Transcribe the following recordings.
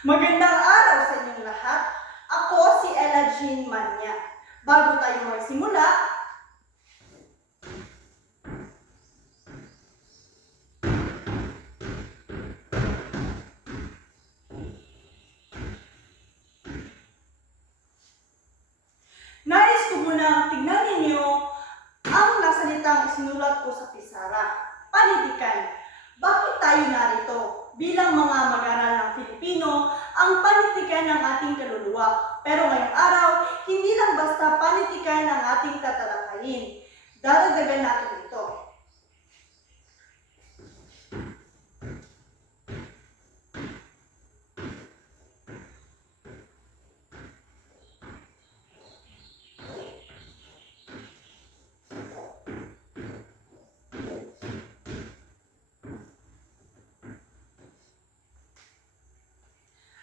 Magandang araw sa inyong lahat. Ako si Ella Jean Manya. Bago tayo magsimula, nais ko munang tignan ninyo ang nasalitang isinulat ko sa pisara. Panitikan. Bakit tayo narito? Bilang mga mag-aral ng Filipino, ang panitikan ng ating kaluluwa. Pero ngayong araw, hindi lang basta panitikan ang ating tatalakayin. Dadagdagan natin ito.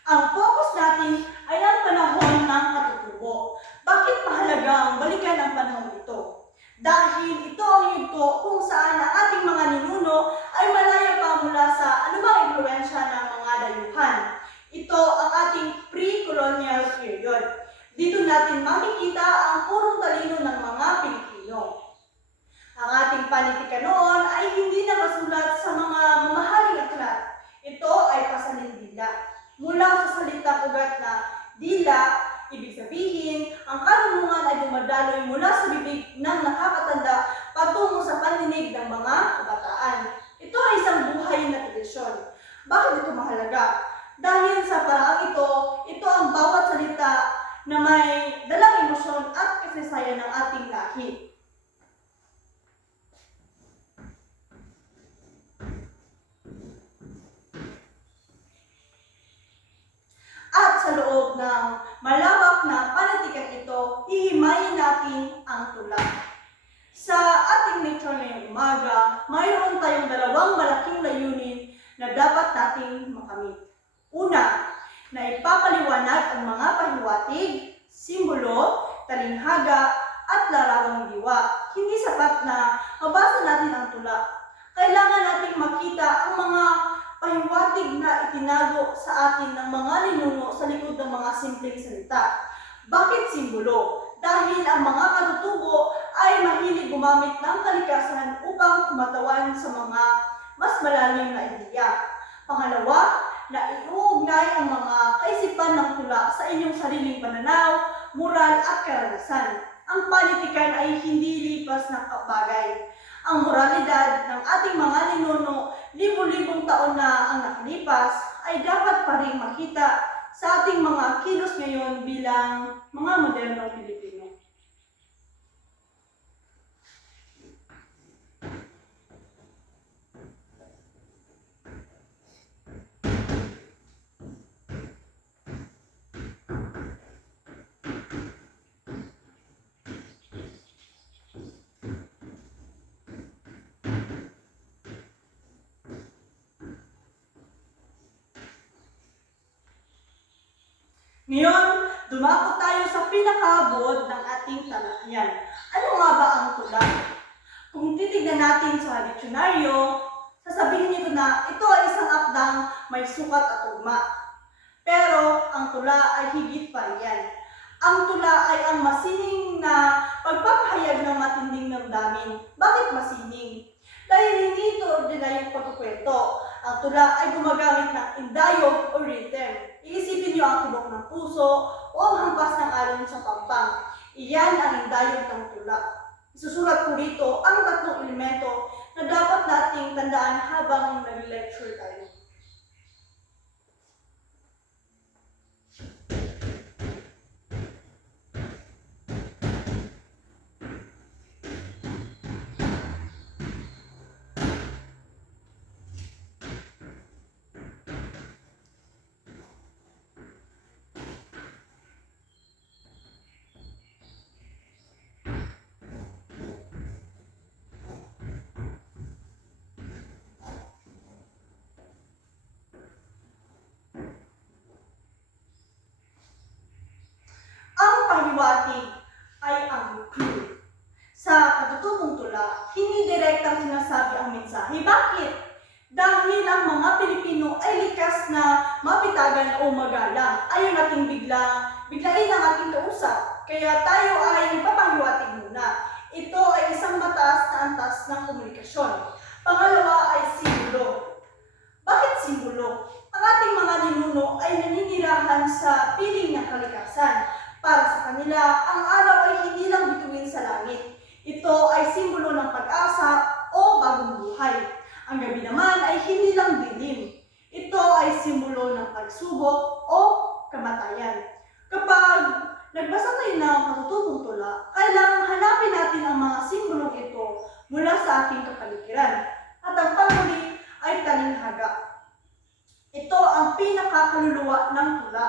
Ang focus natin ay ang panahon ng katutubo. Bakit mahalaga ang balikan ang panahon ito? Dahil ito ang yugto kung saan ang ating mga ninuno ay malaya pa mula sa anumang impluwensya ng mga dayuhan. Ito ang ating pre-colonial period. Dito natin makikita ang purong talino ng mga Pilipino. Ang ating panitikan noon ay hindi nakasulat sa mga mamahaling aklat. Ito ay pasalindila. Mula sa salitang ugat na dila, ibig sabihin, ang karunungan ay dumadaloy mula sa bibig ng nakakatanda patungo sa pandinig ng mga kabataan. Ito ay isang buhay na tradisyon. Bakit ito mahalaga? Dahil sa paraang ito ang bawat salita na may dalang emosyon at kasaysayan ng ating lahi. At sa loob ng malawak na panitikan ito, hihimayin natin ang tula. Sa ating lecture ngayong umaga, mayroon tayong dalawang malaking layunin na dapat nating makamit. Una, na ipapaliwanag ang mga pahiwatig, simbolo, talinghaga, at larawang diwa. Hindi sapat na mabasa natin ang tula. Kailangan nating makita ang mga pahiwatig na itinago sa atin ng mga ninuno sa likod ng mga simpleng salita. Bakit simbolo? Dahil ang mga katutubo ay mahilig gumamit ng kalikasan upang kumatawan sa mga mas malalim na ideya. Pangalawa, na iuugnay ang mga kaisipan ng tula sa inyong sariling pananaw, moral at karanasan. Ang panitikan ay hindi lipas na bagay. Ang moralidad ng ating mga ninuno, libo-libong taon na ang nakalipas, ay dapat pa rin makita sa ating mga kilos ngayon bilang mga modernong Pilipino. Ngayon, dumako tayo sa pinakaabot ng ating talakayan. Ano nga ba ang tula? Kung titignan natin sa diksyonaryo, sasabihin nito na ito ay isang akdang may sukat at tugma. Pero ang tula ay higit pa riyan. Ang tula ay ang masining na pagpapahayag ng matinding damdamin. Bakit masining? Dahil hindi ito ordinaryong pagkukwento. Ang tula ay gumagamit ng indayog o rhythm. Iisipin niyo ang tibok ng puso o ang hampas ng alon sa pampang. Iyan ang indayog ng tula. Isusulat ko rito ang tatlong elemento na dapat nating tandaan habang nag-lecture tayo. Pahiwatig ay ang clue. Sa katutubong tula, hindi direktang sinasabi ang mensahe. Bakit? Dahil ang mga Pilipino ay likas na mapitagan o magalang. Ayaw nating biglain ang ating kausap. Kaya tayo ay nagpapahiwatig muna. Ito ay isang mataas na antas ng komunikasyon. Pangalawa ay simbolo. Bakit simbolo? Ang ating mga ninuno ay naninirahan sa piling ng kalikasan. Para sa kanila, ang araw ay hindi lang bituin sa langit. Ito ay simbolo ng pag-asa o bagong buhay. Ang gabi naman ay hindi lang dilim. Ito ay simbolo ng pagsubok o kamatayan. Kapag nagbasa tayo ng katutubong tula, kailangan hanapin natin ang mga simbolong ito mula sa ating kapaligiran. At ang panghuli ay talinghaga. Ito ang pinakakaluluwa ng tula.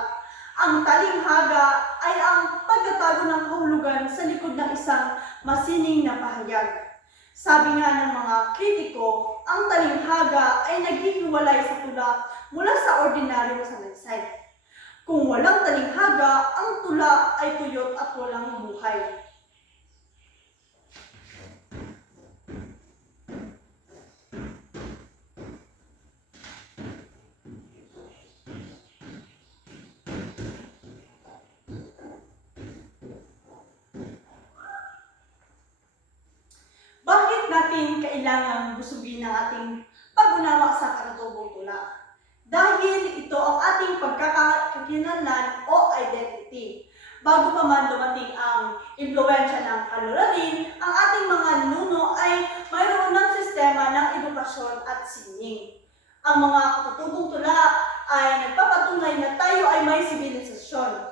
Ang talinghaga ay ang pagtatago ng kahulugan sa likod ng isang masining na pahayag. Sabi nga ng mga kritiko, ang talinghaga ay naghihiwalay sa tula mula sa ordinaryong salaysay. Kung walang talinghaga, ang tula ay tuyot at walang buhay. Bakit natin kailangang busugin ang ating pag-unawa sa katutubong tula? Dahil ito ang ating pagkakakilanlan o identity. Bago pa man dumating ang impluwensya ng kalularin, ang ating mga ninuno ay mayroon ng sistema ng edukasyon at sining. Ang mga katutubong tula ay nagpapatunay na tayo ay may sibilisasyon.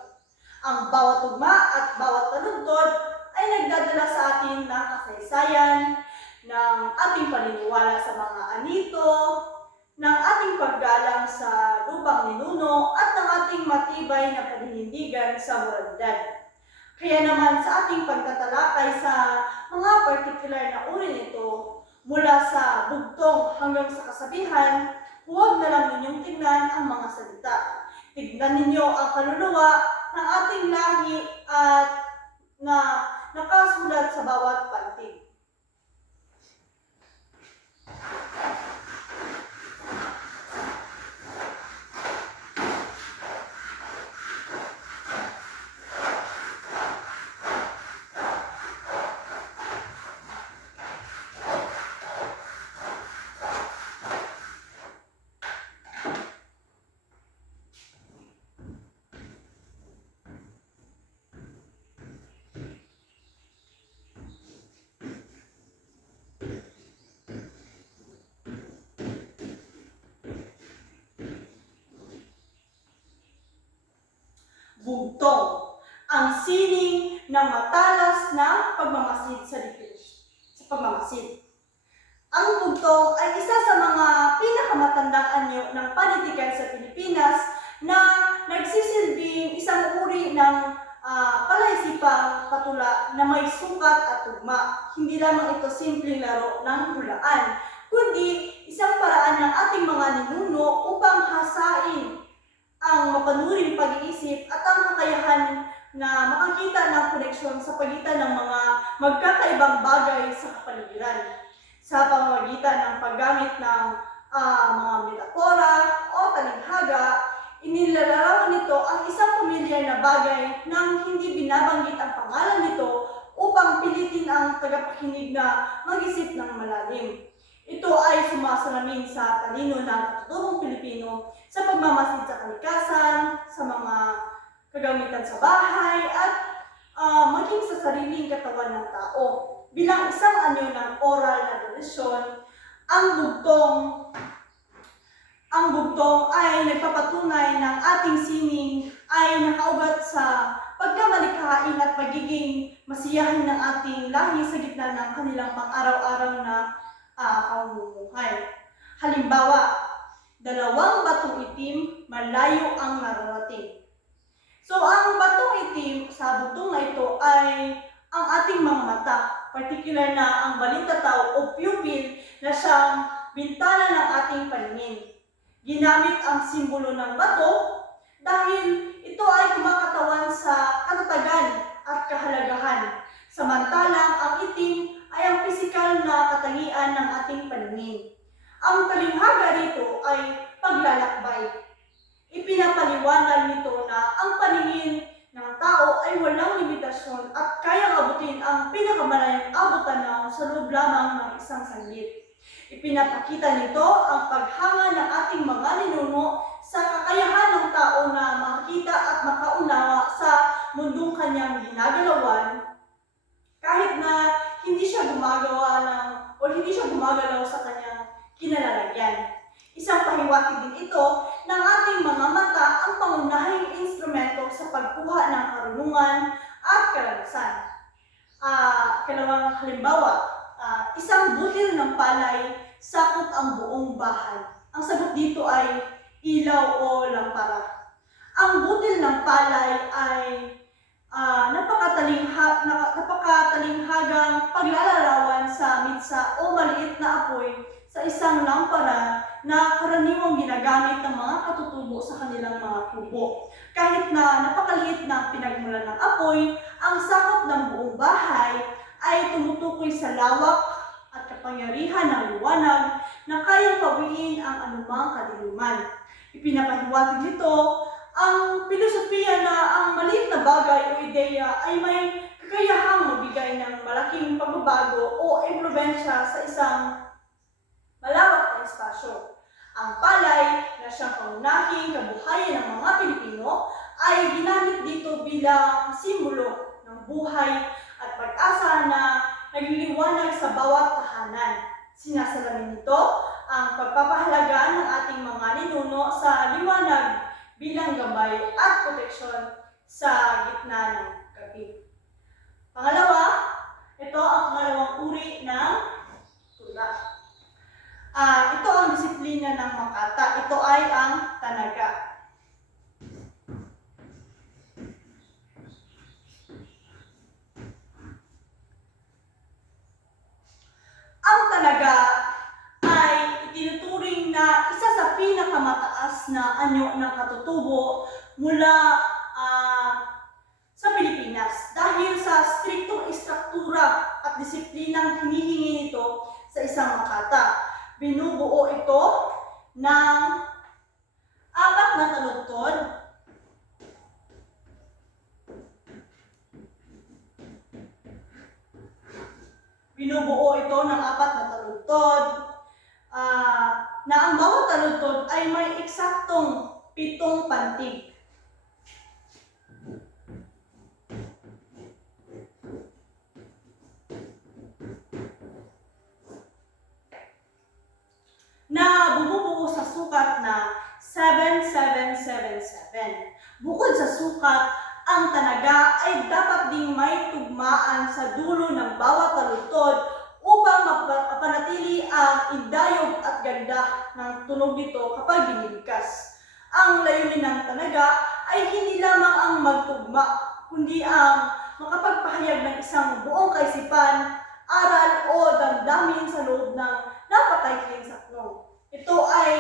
Ang bawat tugma at bawat taludtod ay nagdadala sa atin ng kasaysayan, ng ating paniniwala sa mga anito, ng ating paggalang sa lupang ninuno, at ng ating matibay na paninindigan sa moralidad. Kaya naman sa ating pagtatalakay sa mga partikular na uri nito, mula sa bugtong hanggang sa kasabihan, huwag na lang ninyong tignan ang mga salita. Tignan ninyo ang kaluluwa ng ating lahi at na nakasulat sa bawat pantig. Bugtong, ang sining ng matalas na pagmamasid sa pagmamasid. Ang bugtong ay isa sa mga pinakamatandang anyo ng panitikan sa Pilipinas na nagsisilbing isang uri ng palaisipang patula na may sukat at tugma. Hindi lamang ito simpleng laro ng hulaan, kundi isang paraan ng ating mga ninuno upang hasain ang mapanuring pag-iisip at ang kakayahan na makakita ng koneksyon sa pagitan ng mga magkakaibang bagay sa kapaligiran. Sa pamamagitan ng paggamit ng mga metapora o talinghaga, inilalarawan nito ang isang pamilyar na bagay nang hindi binabanggit ang pangalan nito upang pilitin ang tagapakinig na mag-isip ng malalim. Ito ay sumasalamin sa talino ng katutubong Pilipino sa pagmamasid sa kalikasan, sa mga kagamitan sa bahay, at maging sa sariling katawan ng tao. Bilang isang anyo ng oral na tradisyon, ang bugtong ay nagpapatunay ng ating sining ay nakaugat sa pagkamalikhain at pagiging masiyahin ng ating lahi sa gitna ng kanilang pang-araw-araw na pamumuhay. Halimbawa, 2 batong itim, malayo ang nararating. So, ang batong itim sa bugtong na ito ay ang ating mga mata, particular na ang balitataw o pupil na siyang bintana ng ating paningin. Ginamit ang simbolo ng bato dahil ito ay kumakatawan sa katatagan at kahalagahan. Samantalang ang itim ay ang pisikal na katangian ng ating paningin. Ang talinghaga rito ay paglalakbay. Ipinapaliwanag nito na ang paningin ng tao ay walang limitasyon at kayang abutin ang pinakamalayang abot-tanaw sa loob lamang ng isang saglit. Ipinapakita nito ang paghanga ng ating mga ninuno sa kakayahan ng tao na makita at makaunawa sa mundong kanyang ginagalawan kahit na hindi siya gumagalaw sa kanyang kinalalagyan. Isang pahiwatig din ito ng ating mga mata ang pangunahing instrumento sa pagkuha ng karunungan at karanasan. Kalawang halimbawa, isang butil ng palay sakop ang buong bahay. Ang sagot dito ay ilaw o lampara. Ang butil ng palay ay napakatalinghagang paglalarawan sa mitsa o maliit na apoy sa isang lampara na karaniwang ginagamit ng mga katutubo sa kanilang mga tubo. Kahit na napakaliit na pinagmulan ng apoy, ang sakop ng buong bahay ay tumutukoy sa lawak at kapangyarihan ng liwanag na kayang pawiin ang anumang kadiliman. Ipinapahiwatig nito ang filosofiya na ang maliit na bagay o ideya ay may kakayahang magbigay ng malaking pagbabago o impluwensya sa isang malawak na espasyo. Ang palay na siyang pangunahing kabuhayan ng mga Pilipino ay ginamit dito bilang simbolo ng buhay at pag-asa na nagliliwanag sa bawat tahanan. Sinasalamin nito ang pagpapahalaga ng ating mga ninuno sa liwanag bilang gabay at proteksyon sa gitna ng gabi. Pangalawa, ito ang pangalawang uri ng tula. Ito ang disiplina ng Makata. Ito ay ang tanaga. Ang tanaga ay itinuturing na isa sa pinakamataas na anyo ng katutubo mula sa Pilipinas dahil sa striktong istruktura at disiplinang hinihingi nito sa isang Makata. Binubuo ito ng 4 na taludtod, na ang bawat taludtod ay may eksaktong 7 pantig. Na bumubuo sa sukat na 7777. Bukod sa sukat, ang tanaga ay dapat ding may tugmaan sa dulo ng bawat taludtod upang mapanatili ang indayog at ganda ng tunog nito kapag binibigkas. Ang layunin ng tanaga ay hindi lamang ang magtugma, kundi ang makapagpahayag ng isang buong kaisipan, aral o damdamin sa loob ng napakaikling saknong. Ito ay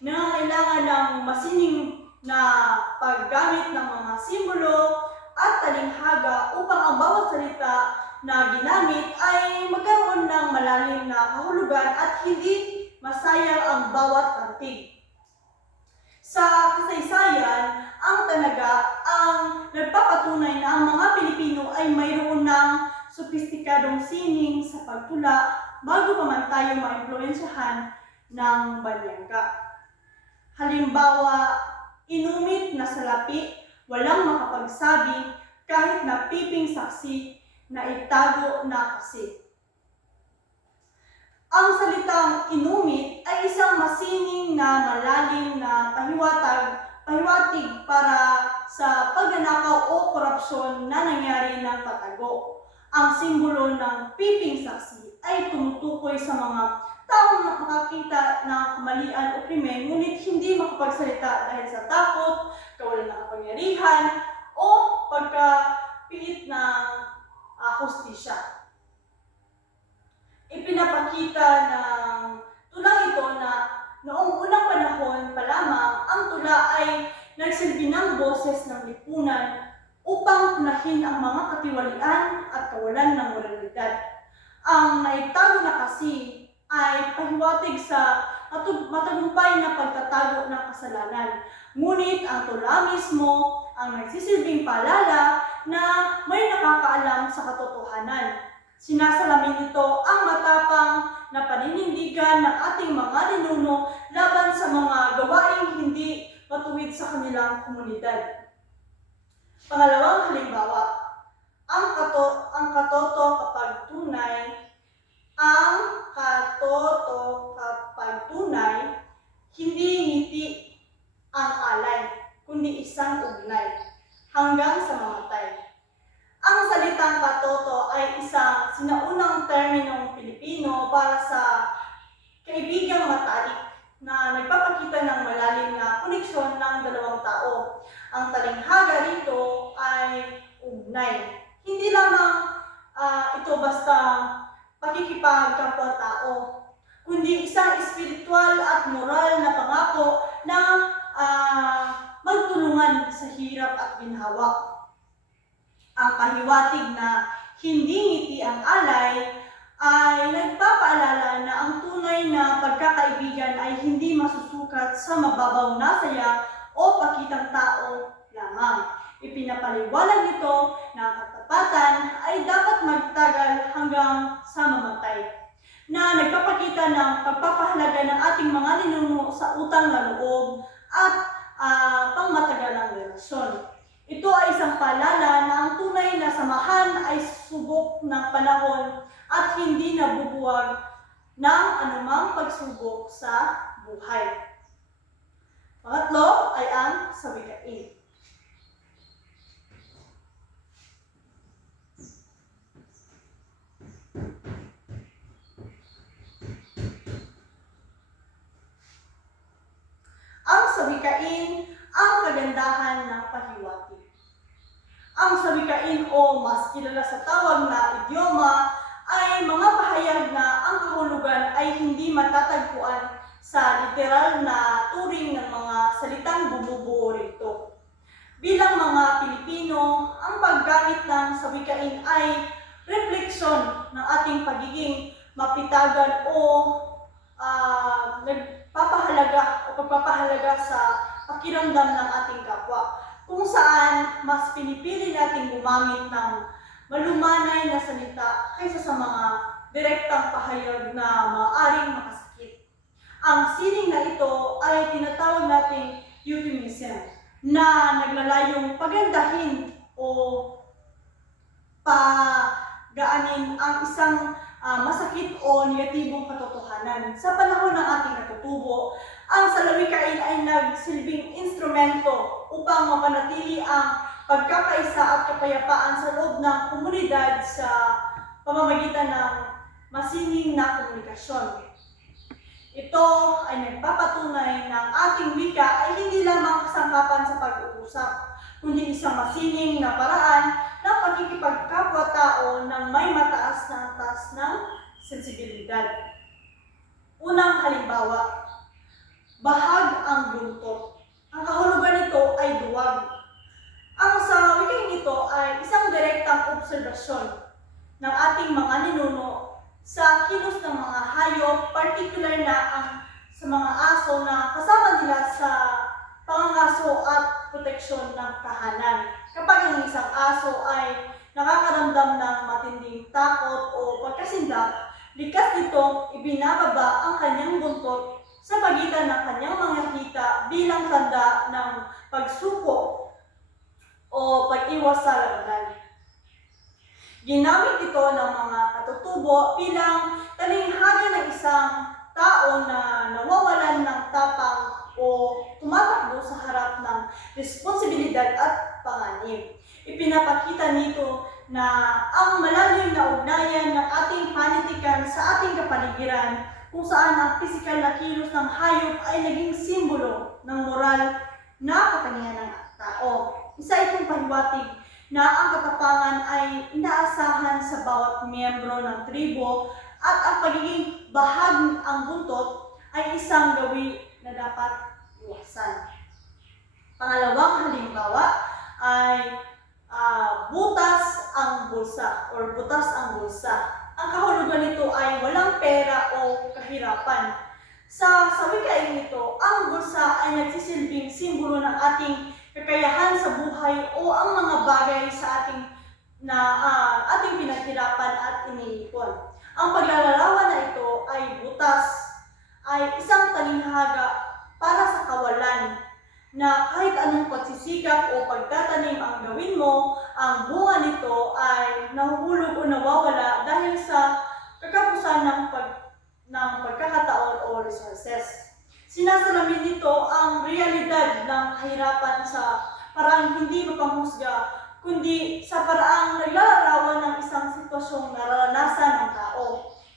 nangangailangan ng masining na paggamit ng mga simbolo at talinghaga upang ang bawat salita na ginamit ay magkaroon ng malalim na kahulugan at hindi masayang ang bawat pantig. Sa kasaysayan, ang tanaga ang nagpapatunay na ang mga Pilipino ay mayroon ng sopistikadong sining sa pagtula bago pa man tayo maimpluwensyahan ng Banyaga. Halimbawa, inumit na salapi, walang makapagsabi, kahit na piping saksi na itago na kasi. Ang salitang inumit ay isang masining na malalim na pahiwatig para sa pagnanakaw o korupsyon na nangyari ng patago. Ang simbolo ng piping saksi ay tumutukoy sa mga taong makakita ng kamalian o krimen ngunit hindi makapagsalita dahil sa takot, kawalan ng kapangyarihan o pagkapiit ng hustisya. Ipinapakita ng tulang ito na noong unang panahon pa lamang ang tula ay nagsilbi ng boses ng lipunan upang tunahin ang mga katiwalian at kawalan ng moralidad. Ang naitago na kasi ay pahiwatig sa matagumpay na pagtatago ng kasalanan. Ngunit ang tula mismo ang nagsisilbing paalala na may nakakaalam sa katotohanan. Sinasalamin nito ang matapang na paninindigan ng ating mga ninuno laban sa mga gawaing hindi matuwid sa kanilang komunidad. Pangalawang halimbawa, ang katoto kapag tunay, hindi ngiti ang alay, kundi isang ugnay, hanggang sa mamatay. Ang salitang katoto ay isang sinaunang terminong Pilipino para sa kaibigang matalik na nagpapakita ng malalim na koneksyon ng dalawang tao. Ang talinghaga rito ay ugnay. Hindi lamang ito basta pakikipagkapwa-tao, kundi isang espiritual at moral na pangako na magtulungan sa hirap at ginhawa. Ang pahiwatig na hindi ngiti ang alay ay nagpapaalala na ang tunay na pagkakaibigan ay hindi masusukat sa mababaw na saya o pakitang tao lamang. Ipinapaliwanag nito na ang katapatan ay dapat magtagal hanggang sa mamatay, na nagpapakita ng pagpapahalaga ng ating mga ninuno sa utang na loob at pangmatagalang relasyon. Ito ay isang paalala na ang tunay na samahan ay subok ng panahon at hindi nabubuwag ng anumang pagsubok sa buhay. Pangatlo ay ang sawikain. Ang sawikain ang kagandahan ng pahiwatig. Ang sawikain o mas kilala sa tawag na idioma ay mga pahayag na ang kahulugan ay hindi matatagpuan sa literal na turing ng mga salitang bumubuo rito. Bilang mga Pilipino, ang paggamit ng sawikain ay refleksyon ng ating pagiging mapitagan o pagpapahalaga sa pakiramdam ng ating kapwa, kung saan mas pinipili nating gumamit ng malumanay na salita kaysa sa mga direktang pahayag na maaaring makasakit. Ang sining na ito ay tinatawag nating euphemism na naglalayong pagandahin o pagaanin ang isang masakit o negatibong katotohanan. Sa panahon ng ating natutubo, ang salawikain ay nagsilbing instrumento upang mapanatili ang pagkakaisa at kapayapaan sa loob ng komunidad sa pamamagitan ng masining na komunikasyon. Ito ay nagpapatunay na ang ating wika ay hindi lamang kasangkapan sa pag-uusap, kundi isang masining na paraan ng pagkikipagkapwa-tao ng may mataas na antas ng sensibilidad. Unang halimbawa, bahag ang buntot. Ang kahulugan nito ay duwag. Ang sa wikang ito ay isang direktang obserbasyon ng ating mga ninuno sa kilos ng mga hayop, partikular na ang sa mga aso na kasama nila sa pangangaso at proteksyon ng tahanan. Kapag ang isang aso ay nakakaramdam ng matinding takot o pagkasindak, likas nitong ibinababa ang kanyang buntot sa pagitan ng kanyang mga hita bilang tanda ng pagsuko o pag-iwas sa labanan. Ginamit ito ng mga katutubo bilang talinghaga ng isang tao na nawawalan ng tapang o tumatakbo sa harap ng responsibilidad at panganib. Ipinapakita nito na ang malalim na ugnayan ng ating panitikan sa ating kapaligiran, kung saan ang pisikal na kilos ng hayop ay naging simbolo ng moral na katangian ng tao. Isa itong pahiwatig na ang katapangan ay inaasahan sa bawat miyembro ng tribo at ang pagiging bahag ang buntot ay isang gawi na dapat iwasan. Pangalawang halimbawa ay butas ang bulsa or butas ang bulsa. Ang kahulugan nito ay walang pera o kahirapan. Sa wikaing ito, ang bulsa ay nagsisilbing simbolo ng ating kakayahan sa buhay o ang mga bagay sa ating pinaghirapan at iniipon. Ang paglalarawan na ito ay butas, ay isang talinghaga para sa kawalan na kahit anong pagsisikap o pagtatanim ang gawin mo, ang bunga nito ay nahuhulog o nawawala dahil sa kakapusan ng pagkakataon o resources. Sinasalamin nito ang realidad ng kahirapan sa paraang hindi mapanghusga, kundi sa paraang naglalarawan ng isang sitwasyong nararanasan ng tao.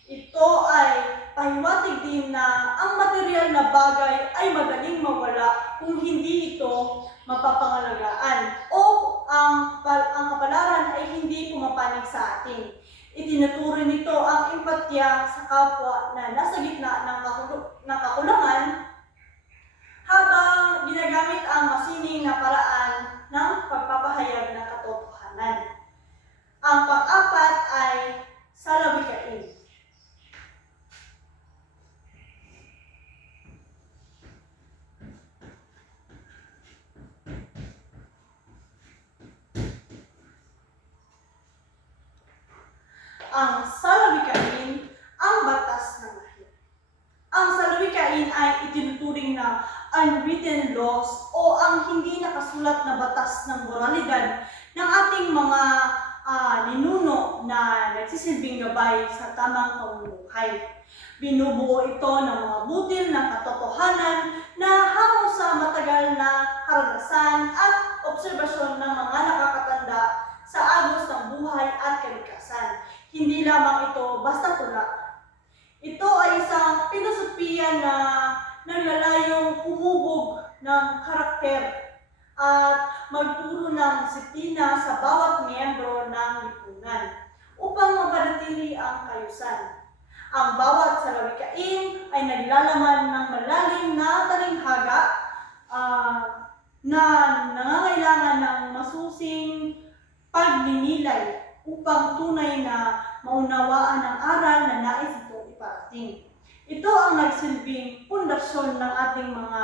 Ito ay pahiwatig din na ang material na bagay ay madaling mawala kung hindi ito mapapangalagaan o ang kapalaran ay hindi pumapanig sa atin. Itinuturo nito ang empatya sa kapwa na nasa gitna ng kakulangan habang ginagamit ang masining na paraan ng pagpapahayag ng katotohanan. Ang pang-apat ay salawikain. Ang salawikain, ang batas ng lahir. Ang salawikain ay itinuturing na unwritten laws o ang hindi nakasulat na batas ng moralidad ng ating mga ninuno na nagsisilbing gabay sa tamang pamumuhay. Binubuo ito ng mga butil ng katotohanan na hango sa matagal na karanasan at obserbasyon ng mga nakakatanda sa agos ng buhay at kalikasan. Hindi lamang ito basta tula. Ito ay isang filosofiya na naglalayong humubog ng karakter at magturo ng disiplina sa bawat miyembro ng lipunan upang mapanatili ang kayusan. Ang bawat salawikain ay naglalaman ng malalim na talinghaga na nangangailangan ng masusing pagninilay upang tunay na maunawaan ang aral na nais itong iparating. Ito ang nagsilbing pundasyon ng ating mga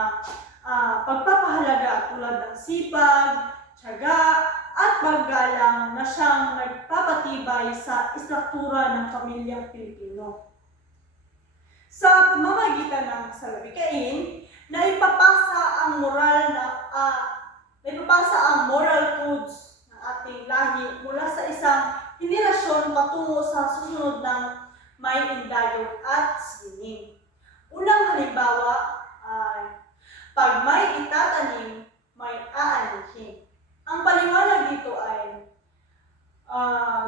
pagpapahalaga tulad ng sipag, tiyaga, at paggalang na siyang nagpapatibay sa istruktura ng pamilyang Pilipino. Sa pamamagitan ng salawikain, naipapasa ang moral codes ating lahi mula sa isang henerasyon patungo sa susunod ng may indagog at sining. Unang halimbawa ay pag may itatanim, may aanihin. Ang paliwanag dito ay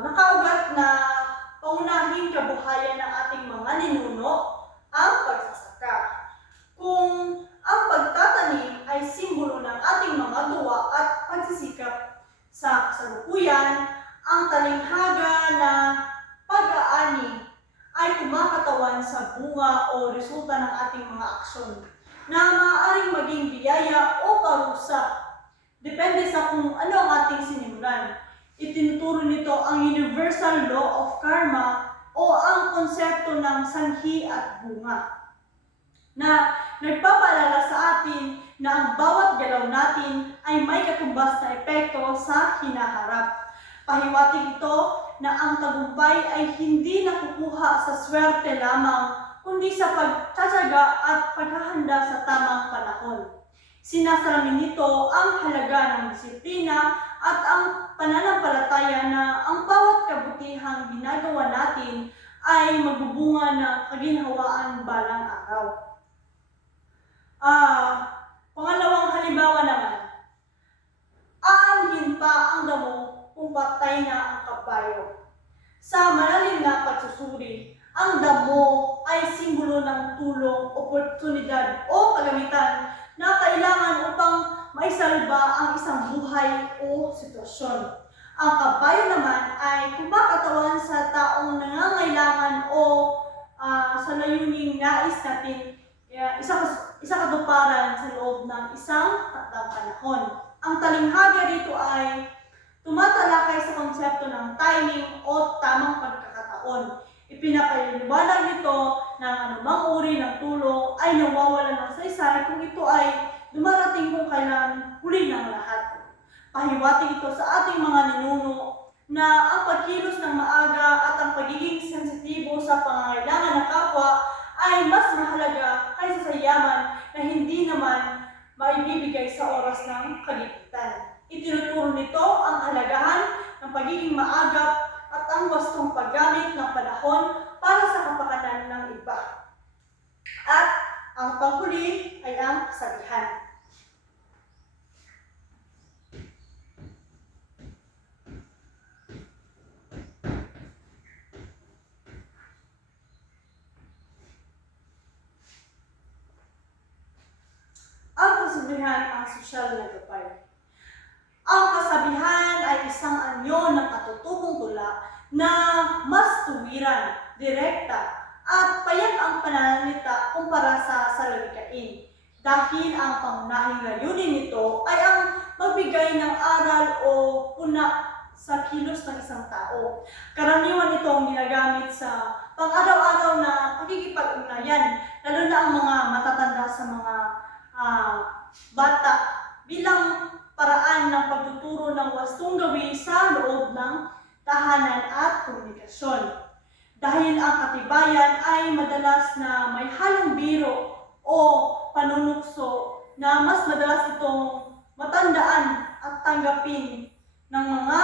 nakaugat na pangunahing kabuhayan ng ating mga ninuno ang pagsasaka. Kung ang pagtatanim ay simbolo ng ating mga duwa at pagsisikap sa kasalukuyan, ang talinghaga na pag-aani ay kumakatawan sa bunga o resulta ng ating mga aksyon na maaaring maging biyaya o parusa. Depende sa kung ano ang ating sinimulan. Itinuturo nito ang universal law of karma o ang konsepto ng sanhi at bunga na nagpapaalala sa atin na ang bawat galaw natin ay may katumbas na epekto sa hinaharap. Pahiwatig ito na ang tagumpay ay hindi nakukuha sa swerte lamang, kundi sa pagtsatsaga at paghahanda sa tamang panahon. Sinasalamin nito ang halaga ng disiplina at ang pananampalataya na ang bawat kabutihang ginagawa natin ay magbubunga ng kaginhawaan balang araw. Pangalawang halimbawa naman, aanhin pa ang damo kung patay na ang kabayo. Sa malalim na pagsusuri, ang damo ay simbolo ng tulong, oportunidad o kagamitan na kailangan upang maisalba ang isang buhay o sitwasyon. Ang kabayo naman ay kumakatawan sa taong nangangailangan o sa layuning nais natin isa katuparan sa loob ng isang takdang panahon. Ang talinghaga dito ay tumatalakay sa konsepto ng timing o tamang pagkakataon. Ipinapaliwanag nito na anumang uri ng tulong ay nawawalan ng saysay kung ito ay dumarating kung kailan huli ng lahat. Pahiwatig ito sa ating mga ninuno na ang pagkilos ng maaga at ang pagiging sensitibo sa pangangailangan ng kapwa ay mas mahalaga kaysa sa yaman na hindi naman maibibigay sa oras ng kagipitan. Itinuturo nito ang halagahan ng pagiging maagap at ang wastong paggamit ng panahon para sa kapakanan ng iba. At ang panghuli ay ang kasabihan. Ang kasabihan ang sosyal na gabay. Ang kasabihan ay isang anyo ng katutubong tula na mas tuwiran, direkta, at payat ang pananalita kumpara sa salawikain. Dahil ang pangunahing layunin nito ay ang magbigay ng aral o puna sa kilos ng isang tao. Karaniwan itong ginagamit sa pang-araw-araw na pagkikipag-ugnayan, lalo na ang mga matatanda sa mga bata bilang paraan ng pagtuturo ng wastong gawi sa loob ng tahanan at komunikasyon. Dahil ang katibayan ay madalas na may halong biro o panunukso na mas madalas itong matandaan at tanggapin ng mga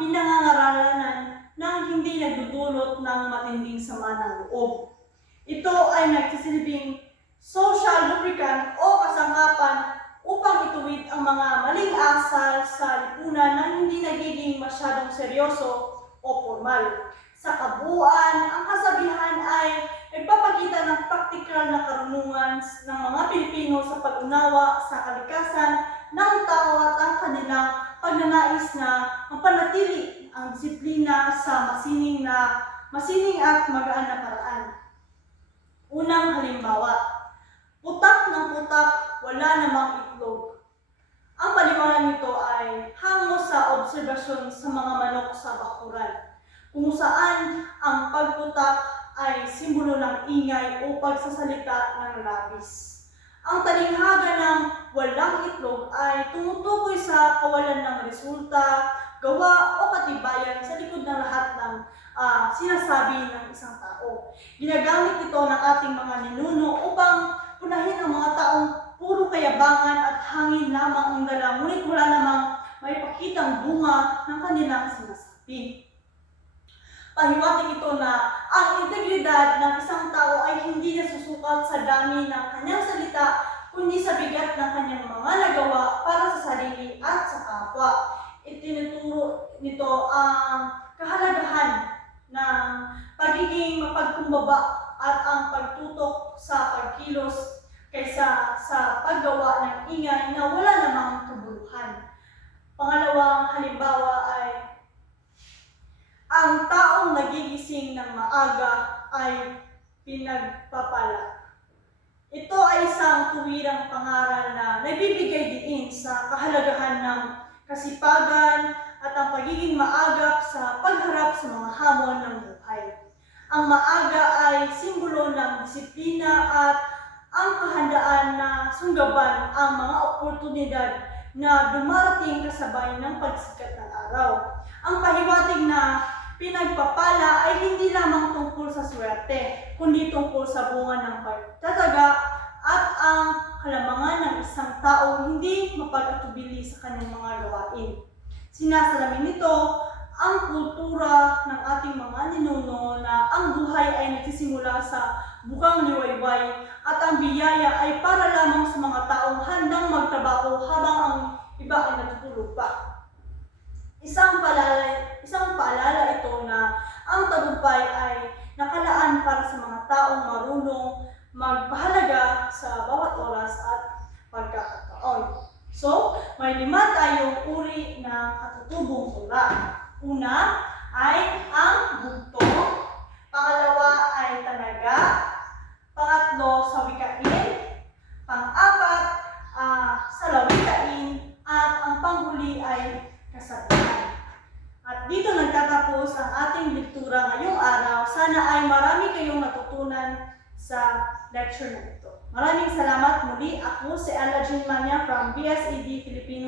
pinangangaralan ng hindi nagdudulot ng matinding sama ng loob. Ito ay nagsisilbing social lubricant o kasangkapan upang ituwid ang mga maling asal sa lipunan na hindi nagiging masyadong seryoso o formal. Sa kabuuan, ang kasabihan ay nagpapakita ng praktikal na karunungan ng mga Pilipino sa pag-unawa sa kalikasan ng tao at ang kanilang pagnanais na mapanatili ang disiplina sa masining at magaan na paraan. Unang halimbawa, putak ng putak, wala namang itlog. Ang paliwanag nito ay hango sa obserbasyon sa mga manok sa bakuran, kung saan ang pagputak ay simbolo ng ingay o pagsasalita ng labis. Ang talinghaga ng walang itlog ay tumutukoy sa kawalan ng resulta, gawa o katibayan sa likod ng lahat ng sinasabi ng isang tao. Ginagamit ito ng ating mga ninuno upang punahin ang mga taong puro kayabangan at hangin lamang ang dala, ngunit wala namang may pakitang bunga ng kanilang sinasabi. Pahiwatig ito na ang integridad ng isang tao ay hindi nasusukat sa dami ng kanyang salita, kundi sa bigat ng kanyang mga nagawa para sa sarili at sa kapwa. Itinuturo nito ang kahalagahan ng pagiging mapagkumbaba at ang pagtutok sa pagkilos kaysa sa paggawa ng ingay na wala namang kabuluhan. Pangalawang halimbawa ay ang taong nagigising ng maaga ay pinagpapala. Ito ay isang tuwirang pangaral na nagbibigay diin sa kahalagahan ng kasipagan at ang pagiging maagap sa pagharap sa mga hamon ng buhay. Ang maaga ay simbolo ng disiplina at ang kahandaan na sunggaban ang mga oportunidad na dumarating kasabay ng pagsikat ng araw. Ang pahiwatig na pinagpapala ay hindi lamang tungkol sa swerte, kundi tungkol sa bunga ng pagtataga at ang kalamangan ng isang tao hindi mapag-atubili sa kanyang mga gawain. Sinasalamin nito ang kultura ng ating mga ninuno na ang buhay ay nagsisimula sa bukang liwayway at ang biyaya ay para lamang sa mga taong handang magtrabaho habang ang iba ay natutulog pa. Isang paalala ito na ang tagumpay ay nakalaan para sa mga taong marunong magpahalaga sa bawat oras at pagkakataon. So, may 5 tayong uri ng katutubong tula. Una ay ang bugtong, pangalawa ay tanaga, pangatlo sawikain, pang-apat salawikain, at ang panghuli ay kasabihan. At dito nagtatapos ang ating lektura ngayong araw. sa lecture na ito. Maraming salamat muli. Ako si Ella Jean Manya from BSED Philippines.